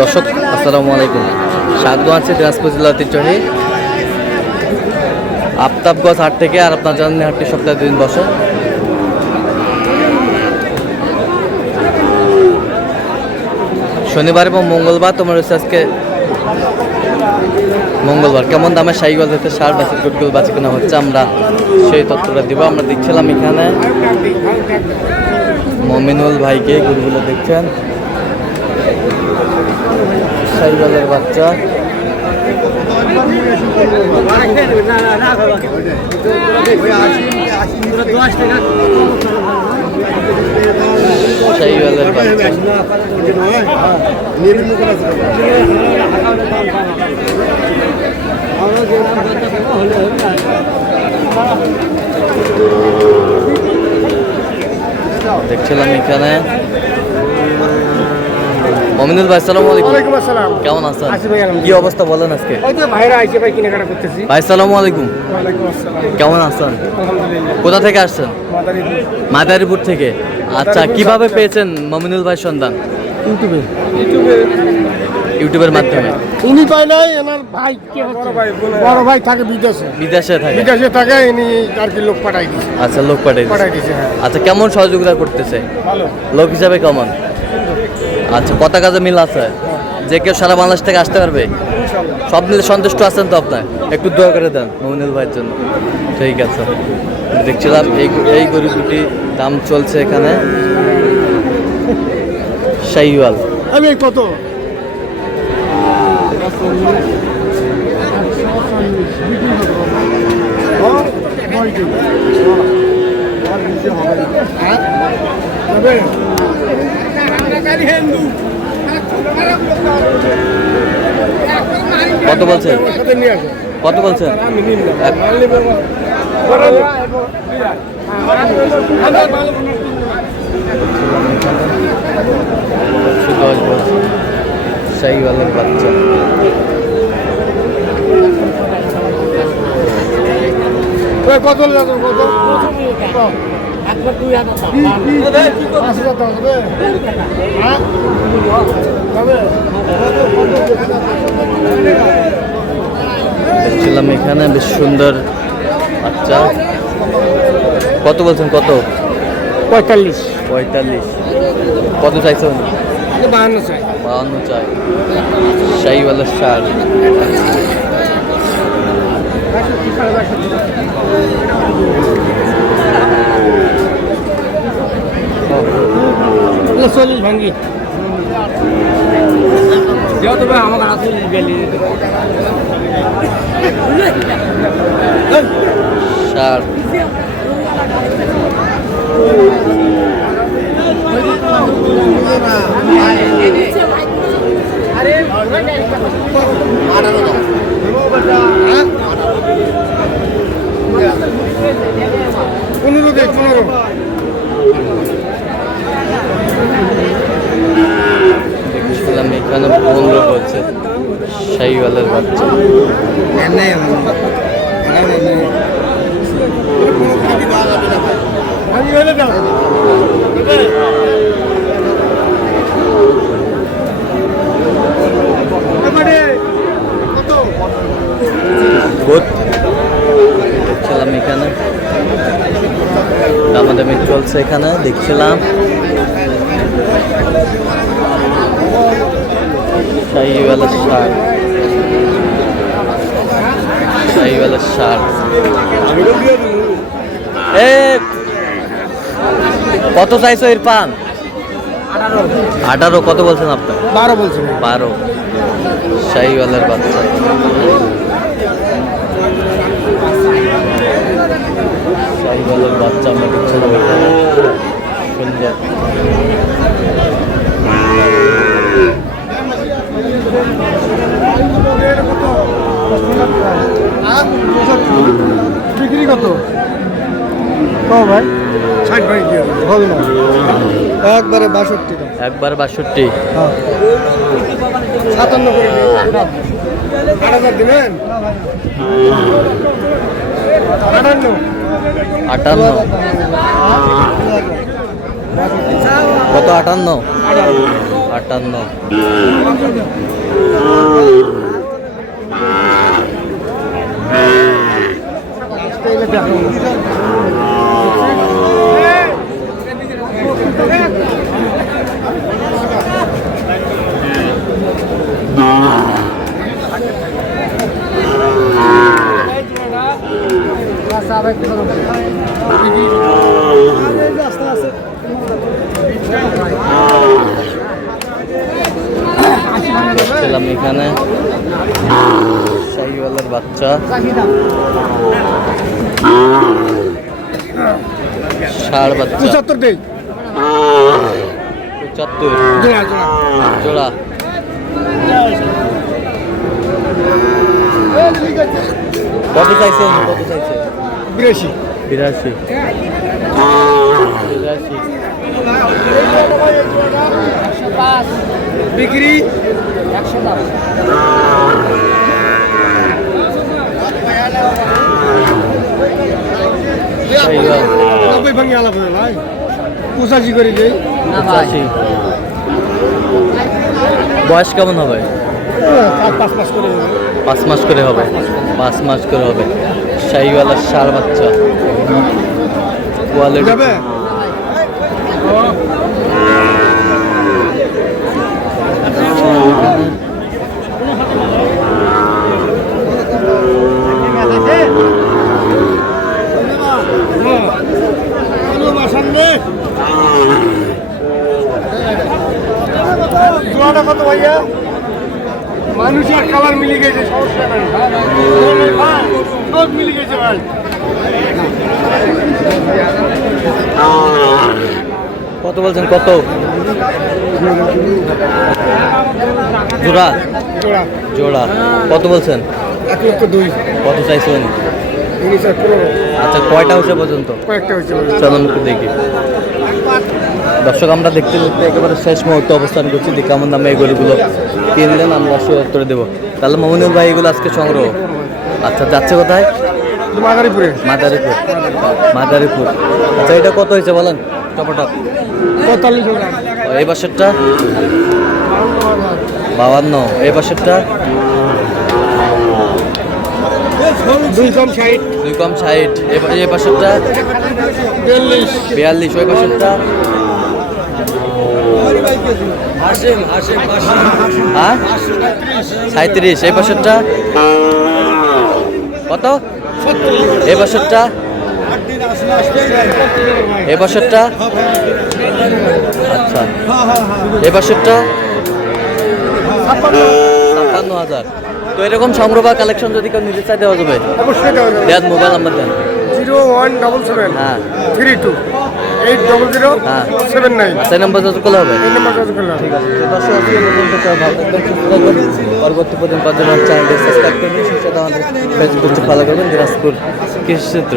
দর্শক আসসালামু আলাইকুম, স্বাগত আছি দিনাজপুর জেলার ঐতিহ্যবাহী আফতাবগঞ্জ হাট থেকে। আর আপনার জানেন হাটটি সপ্তাহে 2 দিন বসে। শনিবার এবং মঙ্গলবার তোমার হচ্ছে আজকে মঙ্গলবার। কেমন দামে সাইকেল হতে সার বাছি গুটগুলো বাছি কেনা হচ্ছে আমরা সেই তথ্যটা দিব। আমরা দেখছিলাম এখানে মমিনুল ভাইকে গরুগুলো দেখছেন, সাইকেলের বাচ্চা সাইকেলের বাচ্চা দেখছিলাম এখানে। মমিনুল ভাই আসসালামু আলাইকুম। ওয়ালাইকুম আসসালাম। কেমন আছেন? আছি ভাই, কি অবস্থা বলেন আজকে? ওই তো ভাইরা আইছে ভাই, কেনাকাটা করতেছি। ভাই আসসালামু আলাইকুম। ওয়ালাইকুম আসসালাম। কেমন আছেন? আলহামদুলিল্লাহ। কোথা থেকে আসছেন? মাদারীপুর। মাদারীপুর থেকে। আচ্ছা, কিভাবে পেয়েছেন মমিনুল ভাই সন্ধান? ইউটিউবে ইউটিউবের মাধ্যমে। উনি পায় নাই, এনার ভাই কে হচ্ছে বড় ভাই থাকে বিদেশে। বিদেশে থাকে? বিদেশে থাকে, ইনি আর কি লোক পাঠাই দিছে। আচ্ছা, লোক পাঠাই পাঠিয়ে দিছে, হ্যাঁ। আচ্ছা, কেমন সহযোগিতা করতেছে? ভালো। লোক হিসাবে কেমন? আচ্ছা, কত কাজে মিল আছে? যে কেউ সারা বাংলাদেশ থেকে আসতে পারবে? ইনশাআল্লাহ। সব মিলে সন্তুষ্ট আছেন তো আপনার? একটু দোয়া করে দেন মমিনুল ভাইয়ের জন্য। ঠিক আছে, দেখছিলাম এই গরু দুটি দাম চলছে এখানে। শাহিওয়াল আমি কত কত বলছেন? কত বলছেন? শাহিওয়ালের বাচ্চা কত কত দেখছিলাম এখানে বেশ সুন্দর বাচ্চা। কত বলছেন? কত? 45। 45। কত চাইছেন? 52 চাই। 52 চাই। শাহিওয়ালের সার। ভাঙ্গি আমার সার। দেখছিলাম এখানে 15 বলছে শাহিওয়ালের বাচ্চা। দেখছিলাম এখানে দামাদামি চলছে এখানে। দেখছিলাম শাহিওয়ালের সার। শাহিওয়ালের সার কত চাইছো ইরফান? 18। কত বলছেন আপনার? 12 বলছেন। 12। শাহিওয়ালের বাচ্চা। শাহিওয়ালের বাচ্চা আমরা দেখছিলাম এখানে। সুন্দর। বিক্রি কত? ভাই 60 ভাই হবে না, একবারে 62 টাকা। একবারে 62। হ্যাঁ 57 করে 8000 দিবেন। 58। কত? 58? 58। ছিলাম এখানে শাহিওয়ালের বাচ্চা, ষাঁড় বাচ্চা 75 দেই 75 জোড়া জোড়া জোড়া। কত চাইছেন? কত চাইছে? 82 82। বিক্রি 90 ভাঙি আলাপ হয়ে ভাই 85 করে দেই। 85। বয়স কেমন হবে? 5 মাস করে 5 মাস করে হবে। 5 মাস করে হবে। শাহিওয়ালের ষাঁড় বাচ্চা কোয়ালিটি। যাবে জোয়াটা কত ভাইয়া? মানুষ আর কালার মিলে গেছে, সমস্যা নাই সব মিলে গেছে ভাই। কত বলছেন? কত জোড়া? জোড়া জোড়া কত বলছেন? 1,02,000 কত চাইছেন? 15 আচ্ছা, কয়টা হয়েছে পর্যন্ত? কয়েকটা হয়েছে। চলুন একটু দেখি। দর্শক, আমরা দেখতে দেখতে একেবারে শেষ মুহূর্তে অবস্থান করছি। দেখি কেমন দামে এই গরুগুলো কিনলেন, আমরা সে উত্তরে দেবো। তাহলে মমিনুল ভাই, এগুলো আজকে সংগ্রহ। আচ্ছা, যাচ্ছে কোথায়? মাদারীপুরে। মাদারীপুর। মাদারীপুর। আচ্ছা, এটা কত হয়েছে বলেন? টপটপ 45,000। এই পাশেরটা 52। এই পাশেরটা 2 কম 60। 2 কম 60। এই পাশেরটা 42। ওই পাশেরটা হ্যাঁ 37। এই পাশেরটা কত? এই পাশেরটা এই পাশেরটা আচ্ছা, এই পাশেরটা 56,000। তো এরকম সংগ্রহ বা কালেকশন যদি কেউ নিতে চাই দেওয়া যাবে? অবশ্যই দেওয়া যাবে। দেন, মোবাইল নাম্বার দেন। 0177 হ্যাঁ 32 800 হ্যাঁ 79। সেই নাম্বার যত করলে হবে। এই নাম্বার যোগাযোগ করলে হবে। ঠিক আছে। তো দর্শক, আজকে এই পর্যন্ত। সবাই ভালো থাকবেন, সুস্থ থাকবেন। পরবর্তী পর্যন্ত চ্যানেলটি সাবস্ক্রাইব করবেন, সেই সাথে আমাদের ফেসবুক পেজটি ফলো করবেন, দিনাজপুর কৃষি চিত্র।